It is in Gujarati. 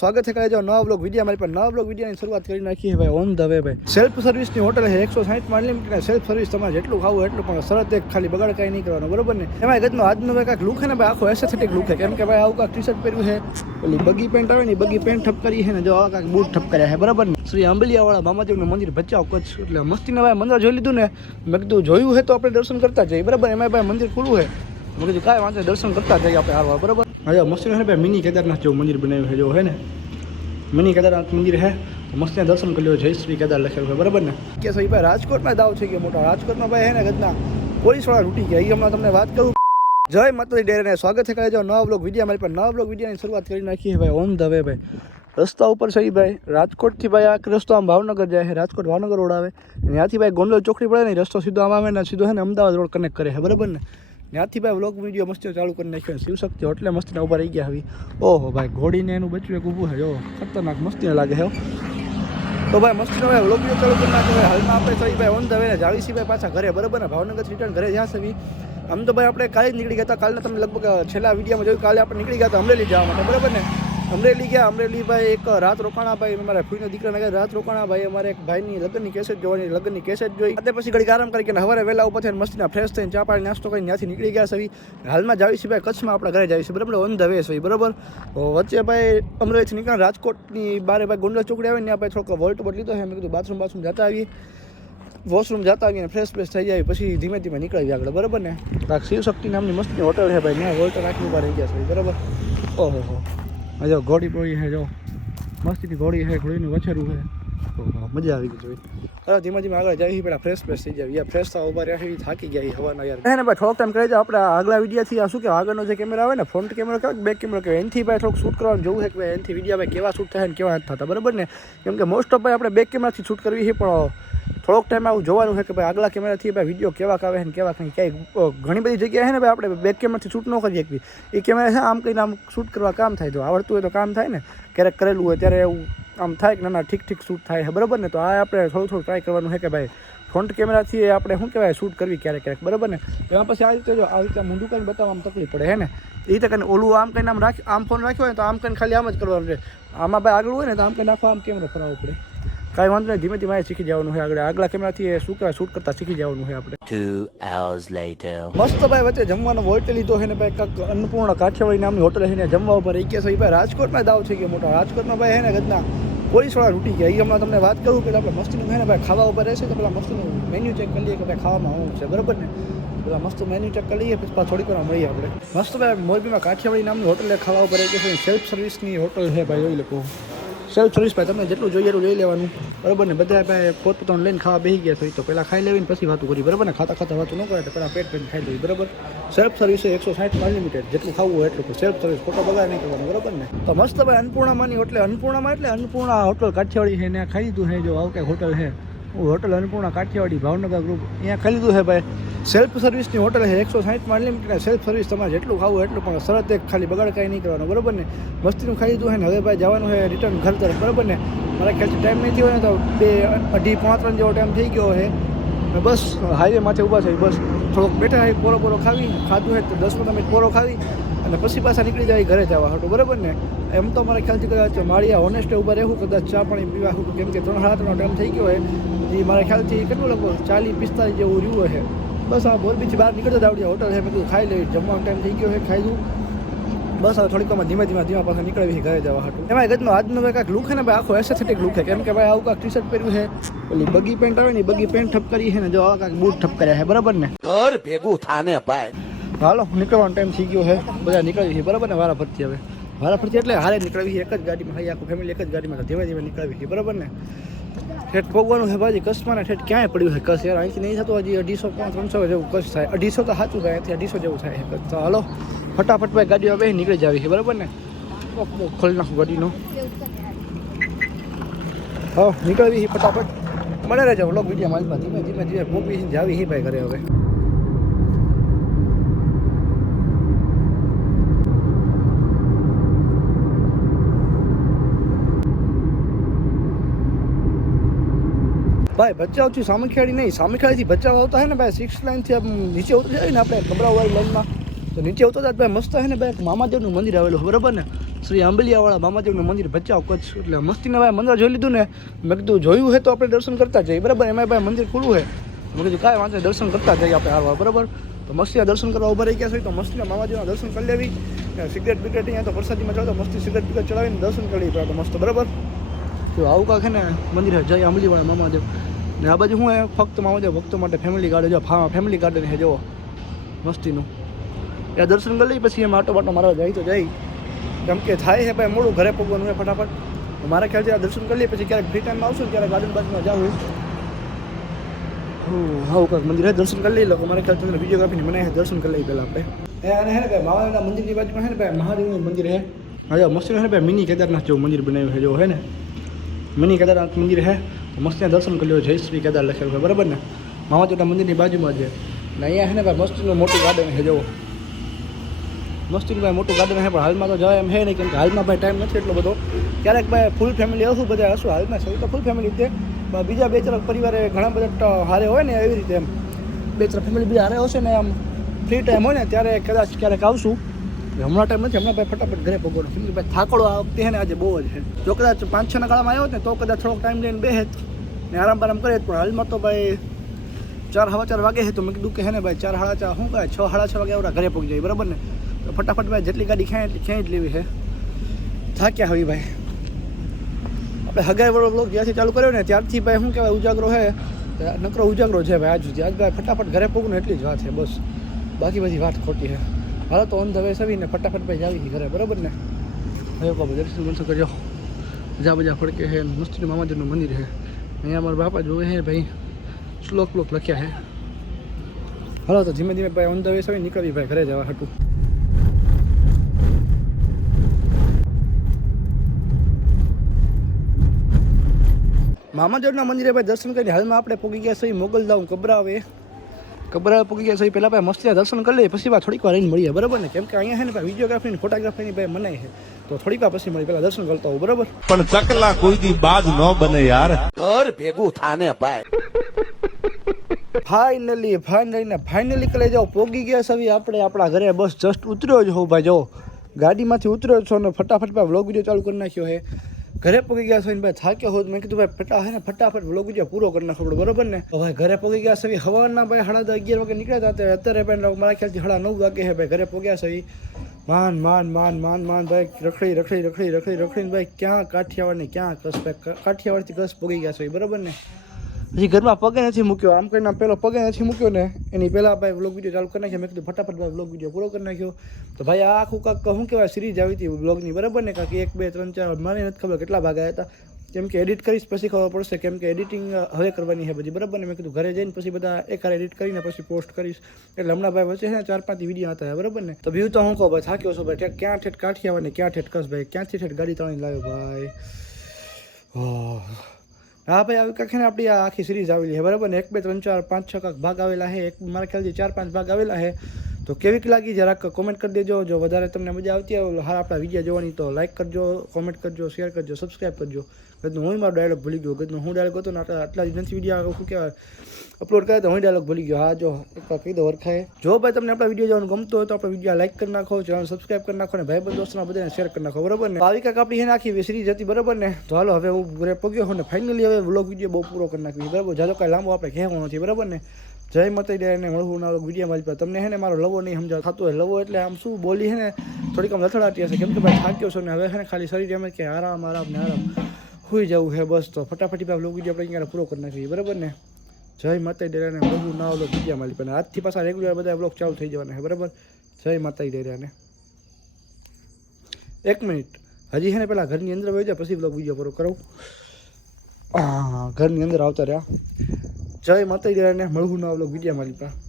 સ્વાગત છે કરે જો નવા બ્લોક વીડિયો મારી પર. નવા બ્લોક વિડીયોની શરૂઆત કરી નાખી છે ભાઈ ઓમ દવે ભાઈ. સેલ્ફ સર્વિસની હોટલ છે, એકસો સાઠમાં અનલિમિટેડ સેલ્ફ સર્વિસ તમારે જેટલું ખાવું એટલું પણ શરત એક ખાલી, બગાડ કાંઈ નહીં કરવાનું, બરોબર ને? એમાં ગજનો આજનો ભાઈ કાંઈક લુક છે ને ભાઈ, આખો એસેથેટિક લુક છે. કેમ કે ભાઈ, આવું કાંઈક ટી શર્ટ પહેર્યું છે પેલી બગી પેન્ટ આવે ને બગી પેન્ટ ઠપ કરી છે ને, જો આવા કાંઈક બૂટ ઠપ કર્યા છે, બરાબર ને? શ્રી આંબલિયાવાળા મામાદેવનું મંદિર ભચાવ કચ્છ. એટલે મસ્તી ભાઈ, મંદિર જોઈ લીધું ને? મેં કીધું, જોયું છે તો આપણે દર્શન કરતા જઈએ. બરાબર એમાં ભાઈ મંદિર ખુલ્લું છે. મેં કીધું, કાંઈ વાંધો દર્શન કરતા જઈએ આપણે હારવા બરાબર હા મસ્તી ને ભાઈ? મિની કેદારનાથ જેવું મંદિર બનાવ્યું છે, જો હે ને? મિની કેદારનાથ મંદિર હે? મસ્ત દર્શન કરી લો જય શ્રી કેદાર લખેલું છે, બરાબર ને? કે સહી ભાઈ, રાજકોટમાં દાવ છે કે મોટા. રાજકોટમાં ભાઈ, હે ને, ગદના પોલીસવાળા રૂટી ગયા. એ હમણાં તમને વાત કરું. જય માતાજી, ડેરેને. સ્વાગત છે કરે જો નવા બ્લોગ વીડિયો મારી પર નવા બ્લોગ વિડીયોની શરૂઆત કરી નાખી ભાઈ ઓન દવે ભાઈ. રસ્તા ઉપર છે ભાઈ, રાજકોટથી ભાઈ આ રસ્તો આમ ભાવનગર જાય છે. રાજકોટ ભાવનગર રોડ આવે. ત્યાંથી ભાઈ, ગોંડલ ચોકડી પડે ને રસ્તો સીધો આમ આવે ને, સીધો છે ને, અમદાવાદ રોડ કનેક્ટ કરે છે, બરાબર ને? ત્યાંથી ભાઈ વ્લોગ વીડિયો મસ્તી ચાલુ કરી નાખ્યો શિવશક્તિ એટલે મસ્તીના ઊભા રહી ગયા હવે. ઓહો ભાઈ, ઘોડીને એનું બચ્યું એક ઊભું છે. ખતરનાક મસ્તીને લાગે હો. તો ભાઈ મસ્તીનો ભાઈ વ્લોગ વીડિયો ચાલુ કરી નાખ્યો હાલમાં આપણે સહી ભાઈ ઓન ધ વે જાવી ભાઈ પાછા ઘરે, બરાબર ને? ભાવનગર રિટર્ન ઘરે જ્યાં છે આમ તો ભાઈ આપણે કાલે જ નીકળી ગયા હતા. કાલે તમે લગભગ છેલ્લા વિડીયોમાં જોયું, કાલે આપણે નીકળી ગયા હતા અમરેલી જવા માટે, બરાબર ને? અમરેલી ગયા. અમરેલી ભાઈ એક રાત રોકાણા ભાઈ અમારા ફૂઈના દીકરાના ઘરે રાત રોકાણા ભાઈ અમારે એક ભાઈની લગ્નની કેસેટ જોવાની, લગ્નની કેસેટ જોઈ. અને પછી ઘડી આરામ કરી કે સવારે વહેલા ઉપર થઈને મસ્તીના ફ્રેશ થઈને ચા પાણી, નાસ્તો કરીને ત્યાંથી નીકળી ગયા છે હાલમાં જાવી છીએ ભાઈ, કચ્છમાં આપણા ઘરે જાવી છે. બરાબર? ઓન ધ વે છે બરાબર? વચ્ચે ભાઈ અમરેલીથી નીકળ્યા, રાજકોટની બારે ભાઈ ગોંડલ ચોકડી આવે ને ભાઈ થોડોક વોલ્ટ પર લીધો છે. મેં કીધું, બાથરૂમ બાથરૂમ જતા આવીએ. વોશરૂમ જતા આવીને ફ્રેશ ફ્રેશ થઈ જાય પછી ધીમે ધીમે નીકળી આગળ, બરાબર ને? શિવશક્તિ નામની મસ્તની હોટલ છે ભાઈ, ત્યાં વોલ્ટ રાખી ઊભા રહી ગયા છે બરાબર? ઓહો, હો. આ જો ઘોડી બોડી છે, જો. મસ્તીની ઘોડી છે, ઘોડીનું વછેરું છે. મજા આવી ગઈ જોઈ. હવે ધીમે ધીમે આગળ જઈએ પેલા ફ્રેશ ફ્રેશ થઈ જાય. યાર ફ્રેશ થવા ઊભા રહ્યા થાકી ગયા હવાના યાર. એને ભાઈ થોડોક ટાઈમ કરી છે આપણે આગલા વિડિયાથી આ શું કે આગળનો જે કેમેરા આવે ને ફ્રન્ટ કેમેરો કહેવાય બેક કેમેરો કહેવાય, એનથી ભાઈ થોડુંક શૂટ કરવાનું જોવું છે કે એનથી વીડિયો ભાઈ કેવા શૂટ થાય ને, કેવા થતા, બરાબર ને? કેમ કે મોસ્ટ ઓફ ભાઈ આપણે બેક કેમેરાથી શૂટ કરવી છે, પણ થોડોક ટાઈમ આવું જોવાનું છે કે ભાઈ આગલા કેમેરાથી ભાઈ વીડિયો કેવા આવે છે ને કેવા કંઈ ક્યાંય ઘણી બધી જગ્યાએ છે ને ભાઈ આપણે બેક કેમેરાથી શૂટ ન કરી શકીએ એ કેમેરા છે આમ કરીને આમ શૂટ કરવા કામ થાય. તો આવડતું હોય તો કામ થાય ને. ક્યારેક કરેલું હોય ત્યારે એવું આમ થાય કે ના ઠીક ઠીક શૂટ થાય છે. બરાબર ને? તો આ આપણે થોડું થોડું ટ્રાય કરવાનું છે કે ભાઈ ફ્રન્ટ કેમેરાથી આપણે શું કહેવાય? શૂટ કરવી ક્યારેક ક્યારેક. બરાબર ને? એમાં પછી આ રીતે જો, આ રીતે મૂંડું કરીને બતાવવામાં તકલીફ પડે, હે ને? એ રીતે કરીને ઓલું આમ કરીને આમ રાખ, આમ ફોન રાખ્યો હોય તો આમ કરીને ખાલી આમ જ કરવાનું છે. આમાં ભાઈ આગળ હોય ને તો આમ કરીને આખો આમ કેમેરો ફરાવવો પડે. કાંઈ વાંધો નહીં ધીમે ધીમે શીખી જવાનું છે આગળ. આગલા કેમેરાથી શું કહેવાય શૂટ કરતા શીખી જવાનું છે આપણે. Two hours later. મસ્ત ભાઈ વચ્ચે જમવાનો હોટલ લીધો છે ને ભાઈ કાંક અન્નપૂર્ણા કાઠિયાવાડી નામની હોટલ છે ને જમવા ઉપર એ ગયા છે ભાઈ રાજકોટમાં દાવ છે કે મોટા. રાજકોટમાં ભાઈ હે ને ગદના પોલીસવાળા રૂટી ગયા. એ હમણાં તમને વાત કરું પેલા આપણે મસ્તીનું છે ને ભાઈ ખાવા ઉપર રહેશે તો પેલા મસ્તીનું મેન્યુ ચેક કરી લઈએ કે ભાઈ ખાવામાં આવું છે બરાબર ને? પેલા મસ્ત મેન્યુ ચેક કરી લઈએ પછી થોડીક વાર મળીએ આપણે. મસ્ત ભાઈ મોરબીમાં કાઠિયાવાડી નામની હોટલ ખાવા ઉપર રહી છે સેલ્ફ સર્વિસની હોટલ છે ભાઈ જોઈ લોકો સેલ્ફ સર્વિસ ભાઈ તમને જેટલું જોઈએ એટલું લઈ લેવાનું. બરાબર ને? બધા ભાઈ પોતપોતાનું લઈને ખાવા બેસી ગયા હોય તો પહેલાં ખાઈ લેવીને પછી વાતું કરી બરાબર ને? ખાતા ખાતા વાતું ન કરે તો પહેલાં પેટ પેટ ખાઈ લેવી, બરાબર? સેલ્ફ સર્વિસ એકસો સાઠ અનલિમિટેડ જેટલું ખાવું હોય એટલું સેલ્ફ સર્વિસ ખોટો બગાડ નહીં કરવાનો, બરાબર ને? તો મસ્ત ભાઈ અન્નપૂર્ણામાંની હોટલે અન્નપૂર્ણામાં એટલે અન્નપૂર્ણા હોટલ કાઠિયાવાડી છે ને ખાઈ લીધું છે, જો આવું કંઈક હોટલ છે. હોટલ અન્નપૂર્ણા કાઠિયાવાડી ભાવનગર ગ્રુપ અહીંયા ખાઈ લીધું છે ભાઈ. સેલ્ફ સર્વિસની હોટલ છે, એકસો સાઠમાં અનલિમિટેડ સેલ્ફ સર્વિસ તમારે જેટલું ખાવું હોય એટલું પણ શરત એક ખાલી બગાડ કાંઈ નહીં કરવાનું, બરાબર ને? મસ્તીનું ખાઈ લીધું છે ને, હવે ભાઈ જવાનું છે રિટર્ન ઘર તરફ, બરાબર ને? મારા ખ્યાલથી ટાઈમ નહીં થયો ને તો બે, અઢી, પોણા, ત્રણ જેવો ટાઈમ થઈ ગયો છે બસ હાઈવે માથે ઊભા થઈ બસ. થોડોક બેઠા હોય, પોરો પોરો ખાવી, ખાધું હોય તો દસ પંદર મિનિટ પોરો ખાવી અને પછી પાછા નીકળી જાય ઘરે જવા હતું બરાબર ને? એમ તો મારા ખ્યાલથી કદાચ માળિયા હોનેસ્ટે ઊભા રહેવું, કદાચ ચા પાણી પીવા, કેમ કે ત્રણ, સાડા ટાઈમ થઈ ગયો હોય એ મારા ખ્યાલથી કેટલું લગભગ ચાલીસ, પિસ્તાલીસ જેવું રહ્યું છે બસ આ મોરબીથી બહાર નીકળતો જ આવડી હોટલ છે. મેં કીધું ખાઈ લઈ જમવાનો ટાઈમ થઈ ગયો છે ખાઈ દઉં બસ હવે થોડીક વાર ધીમે ધીમે ધીમે પાછા નીકળવી ઘરે જવા હતું એમાં ગતનો આજનો ભાઈ કાંઈક લુક છે ને ભાઈ આખો એસેથેટિક લુક છે. કેમ કે ભાઈ આવું કાંઈક ટી શર્ટ પહેર્યું છે પેલી બગી પેન્ટ આવે ને બગી પેન્ટ ઠપ કરી છે ને જો આવા કાંઈક બૂટ ઠપ કર્યા છે બરાબર ને? ઘર ભેગું થાને ભાઈ. હાલો નીકળવાનો ટાઈમ થઈ ગયો છે. બધા નીકળી છે બરાબર ને વારા ફરતી હવે. વારા ફરતી એટલે હારે નીકળવી એક જ ગાડીમાં હાઈ આખું ફેમિલી એક જ ગાડીમાં ધીમે ધીમે નીકળવી છે બરાબર ને? ઠેઠ ભોગવાનું છે ભાજી કચ્છમાં ને ઠેઠ ક્યાંય પડ્યું છે કચ્છ યાર, અહીંથી નહીં થતું, હજી અઢીસો પાંચ ત્રણસો જેવું કચ્છ થાય. અઢીસો તો સાચું થાય અહીંથી અઢીસો જેવું થાય કચ્છ તો હાલો, ફટાફટ ભાઈ ગાડીમાં બે નીકળી જાવી છે બરાબર ને? ખોલી નાખું ગાડીનો. હા નીકળવી છે ફટાફટ. મળે રહેજો વ્લોગ વીડિયો મારી ધીમે ધીમે ધીમે, ભોગવી જાવી છે ભાઈ ઘરે હવે. ભાઈ ભચાઉથી સામખિયાળી નહીં. સામખિયાળીથી ભચાઉ આવતા હે ને ભાઈ સિક્સ લાઇનથી નીચે ઉતરી જાય ને આપણે કબરાવાળી લાઈનમાં તો નીચે ઉતરતા જ ભાઈ મસ્ત હે ને ભાઈ મામાદેવનું મંદિર આવેલું બરાબર ને શ્રી આંબલિયાવાળા મામાદેવનું મંદિર ભચાઉ કચ્છ. એટલે મસ્તીના ભાઈ મંદિર જોઈ લીધું ને, મેં કીધું, જોયું હે તો આપણે દર્શન કરતા જઈએ. બરાબર એમાં ભાઈ મંદિર ખુલ્લું છે મેં કીધું, કાંઈ વાંધો દર્શન કરતા જઈએ આપણે હારવા બરાબર? તો મસ્તીના દર્શન કરવા ઊભા રહી ગયા છે, તો મસ્તીના મામાજીના દર્શન કરી લેવી. સિગરેટ બિગરેટ અહીંયા તો પ્રસાદીમાં જાવ તો મસ્તી સિગરેટ બિગરેટ ચડાવીને દર્શન કરી તો મસ્ત, બરાબર? તો આવું કાંક છે ને, મંદિર છે જય આંબલીવાળા મામાદેવ. ને આ બાજુ હું ફક્ત મામાદેવ ભક્તો માટે ફેમિલી ગાર્ડન જો ફેમિલી ગાર્ડન છે જુઓ મસ્તીનું. ત્યાં દર્શન કરી લઈ પછી એમ આટો બાટો મારવા જાય તો જાય. કેમ કે થાય છે ભાઈ, મોડું ઘરે પગવાનું હોય ફટાફટ. મારા ખ્યાલથી આ દર્શન કરી લઈએ, પછી ક્યારેક ફ્રી ટાઈમ આવશું ત્યારે ગાર્ડન બાજુમાં જાવું હા. કાંક મંદિર દર્શન કરી લઈ લોકો. મારા ખ્યાલથી વિડીયોગ્રાફીની મને દર્શન કરી લઈએ પહેલાં આપણે. એ અને હે ને ભાઈ માવાના મંદિરની બાજુમાં હે ને ભાઈ, મહાદેવનું મંદિર હે. હા મસ્તી હે ને ભાઈ, મિની કેદારનાથ જેવું મંદિર બનાવ્યું છે જો, હે ને. મિની કેદારનાથ મંદિર હે. તો મસ્ત ત્યાં દર્શન કરી લો જય શ્રી કેદાર લખેલું છે, બરાબર ને? મામાચોટા મંદિરની બાજુમાં છે. ને અહીંયા છે ને ભાઈ, મસ્તીનું મોટું ગાર્ડન છે જવો મસ્તીનું ભાઈ મોટું ગાર્ડન છે, પણ હાલમાં તો જવાય એમ હે નહીં, કેમ કે હાલમાં ભાઈ ટાઈમ નથી એટલો બધો. ક્યારેક ભાઈ ફૂલ ફેમિલી હશું, બધા હશું. હાલમાં છે તો ફૂલ ફેમિલી છે. બીજા બે ચાર પરિવારે ઘણા બધા હારે હોય ને એવી રીતે એમ. બે ચાર ફેમિલી બીજા હારે હશે ને આમ ફ્રી ટાઈમ હોય ને, ત્યારે કદાચ ક્યારેક આવશું. હમણાં ટાઈમ નથી, હમણાં ભાઈ ફટાફટ ઘરે કેમ ભાઈ થાકડો આ વખતે ને આજે બહુ જ છે. જો કદાચ પાંચ છના ગાળામાં આવ્યો ને, તો કદાચ થોડોક ટાઈમ લઈને બેહે ને આરામ બારામ કરે પણ હાલમાં તો ભાઈ ચાર હવા ચાર વાગે છે, તો મેં કીધું કે હે ને ભાઈ ચાર, સાડા ચાર શું કહે છ, સાડા છ વાગે આવડા ઘરે પહોંચી જાય, બરાબર ને? તો ફટાફટ ભાઈ જેટલી ગાડી ખેંચ એટલી ખેંચ લેવી છે. થાક્યા હવે ભાઈ. આપણે હગાઈ વાળો બ્લોગ જ્યાંથી ચાલુ કર્યો ને, ત્યારથી ભાઈ શું કહેવાય, ઉજાગરો છે. નકરો ઉજાગરો છે ભાઈ, આજ સુધી. આજ ભાઈ ફટાફટ ઘરે પહોંચવું એટલી જ વાત છે, બસ. બાકી બધી વાત ખોટી છે. હાલો તો ઓન ધ સવીને ફટાફટ ભાઈ જાવી ઘરે, બરાબર ને? હવે બાબા દર્શન દર્શન કરજો. મજા મજા ફડકે છે મસ્તીનું મામાજીનું મંદિર છે અહીંયા અમારા બાપા જોવે છે ભાઈ. શ્લોક શ્લોક લખ્યા છે હાલો તો ધીમે ધીમે ભાઈ ઓન ધ સવી નીકળવી ભાઈ ઘરે જવા હતું મામાજોડના મંદિરે ભાઈ દર્શન કરીને હાલમાં આપણે પહોંચી ગયા છીએ મોગલદાઉન કબરાવે. કબરાવે પહોંચી ગયા છીએ પહેલાં ભાઈ મસ્તીના દર્શન કરી લઈએ પછી ભાઈ થોડીક વાર રહીને મળીએ બરાબર ને? કેમ કે અહીંયા છે ને ભાઈ વિડીયોગ્રાફીની ફોટોગ્રાફીની ભાઈ મનાય છે. તો થોડીક વાર પછી મળી પહેલાં દર્શન કરતા હોઉં બરાબર? પણ ચકલા કોઈ દી બાજ ન બને યાર. ઘર ભેગું થાને ભાઈ. ફાઇનલી ફાઇનલી ને ફાઇનલી કરે જાઓ પોગી ગયા સવી આપણે આપણા ઘરે બસ જસ્ટ ઉતર્યો જ હોઉં ભાઈ જો. ગાડીમાંથી ઉતર્યો છો ને ફટાફટ ભાઈ વ્લોગ વીડિયો ચાલુ કરી નાખ્યો હે ઘરે પગી ગયા છો ભાઈ થાક્યો હોત, મેં કીધું, ભાઈ ફટા હે ને, ફટાફટ વ્લોગ વીડિયો પૂરો કરી નાખો બરોબર ને? ભાઈ ઘરે પગી ગયા છે હવાના ભાઈ સાડા અગિયાર વાગે નીકળ્યા હતા અત્યારે ભાઈ મારા ખ્યાલથી સાડા નવ વાગે હે ભાઈ ઘરે પગ્યા છે માન માન માન માન માન, ભાઈ, રખડી રખડી રખડી રખડી, રખડીને ભાઈ ક્યાં કાઠિયાવાડ ને ક્યાં કસ ભાઈ કાઠિયાવાડથી કસ પગી ગયા છે બરોબર ને? હજી ઘરમાં પગે નથી મૂક્યો. આમ કરીને પહેલો પગે નથી મૂક્યો ને, એની પહેલાં ભાઈ વ્લોગ વીડિયો ચાલુ કરી નાખ્યો. મેં કીધું, ફટાફટ ભાઈ વ્લોગ વીડિયો પૂરો કરી નાખ્યો. તો ભાઈ આ આખું કાંક શું કહેવાય સિરીઝ આવી હતી વ્લોગની બરાબર ને? કાંક એક, બે, ત્રણ, ચાર, મને નથી ખબર કેટલા ભાગ આવ્યા હતા. કેમ કે એડિટ કરીશ પછી ખબર પડશે, કેમ કે એડિટિંગ હવે કરવાની છે બધી, બરાબર ને? મેં કીધું, ઘરે જઈને પછી બધા એક એડિટ કરીને પછી પોસ્ટ કરીશ. એટલે હમણાં ભાઈ વચ્ચે છે ને ચાર, પાંચ વીડિયો હતા, બરાબર ને? તો વ્યૂ તો હું કહું, ભાઈ થાક્યો છો, ભાઈ. ક્યાં- ઠેઠ કાઠિયાવાડ ને ક્યાં ઠેઠ કસ, ભાઈ? ક્યાંથી ઠેઠ ગાડી ત્રણ લાવ્યો, ભાઈ? હા ભાઈ, આવી કાંક આપણી આખી સિરીઝ આવેલી છે, બરાબર ને? એક, બે, ત્રણ, ચાર, પાંચ, છ કાંક ભાગ આવેલા છે. એક, મારા ખ્યાલથી ચાર, પાંચ ભાગ આવેલા છે. તો કેવીક લાગી જરાક કોમેન્ટ કરી દેજો. જો વધારે તમને મજા આવતી હોય હાર આપણા વીડિયો જોવાની, તો લાઈક કરજો કોમેન્ટ કરજો શેર કરજો સબસ્ક્રાઈબ કરજો. ગતનું હું મારો ડાયલોગ ભૂલી ગયો. ગતનું હું ડાયલોગ હતો ને આટલા આટલા જ નથી વીડિયો શું કહેવાય? અપલોડ કરે તો હું ડાયલોગ ભૂલી ગયો. હા, જો એકવાર કહી દો વરખાએ જો ભાઈ તમને આપણા વીડિયો જોવાનું ગમતો હોય, તો આપણે વીડિયો લાઈક કરી નાખો ચેનલ સબસ્ક્રાઈબ કરી નાખો ને ભાઈ બંધ દોસ્તોના બધાને શેર કરી નાખો, બરાબર ને? આવી કાંક આપણી છે ને આખી સિરીઝ હતી, બરાબર ને? તો હાલો, હવે હું ઘરે પગ્યો છું ને ફાઇનલી હવે વ્લોગ વીડિયો બહુ પૂરો કરી નાખવી બરાબર? જાજો કાંઈ લાંબો આપણે કહેવાનો નથી, બરાબર ને? જય માતા દે ને મળવું ના વીડિયો મારી પાસે. તમને હે ને મારો લવો નહીં સમજાવ થતો હોય લવો એટલે આમ શું બોલી હે ને થોડીક આમ લથડાટી હશે. કેમ કે ભાઈ થાક્યો છો ને હવે હે ને ખાલી શરીર એમ કે આરામ આરામ ને આરામ. સુઈ જવું હે બસ તો. ફટાફટી ભાઈ વીડિયો આપણે અહીંયા પૂરો કરી નાખીએ. બરાબર ને? જય માતા ડેરાને મળવું ના વ્લોગ વીડિયો મારી પાસે. આજથી પાછા રેગ્યુલર બધા બ્લોક ચાલુ થઈ જવાના છે. બરાબર? જય માતા ડેરાને એક મિનિટ. હજી છે ને પેલા ઘરની અંદર વહી જાય પછી બ્લોક વીડિયો પૂરો કરું. ઘરની અંદર આવતા રહ્યા. જય માતા ડેરાને મળવું ના વ્લોગ વીડિયો મારી પાસે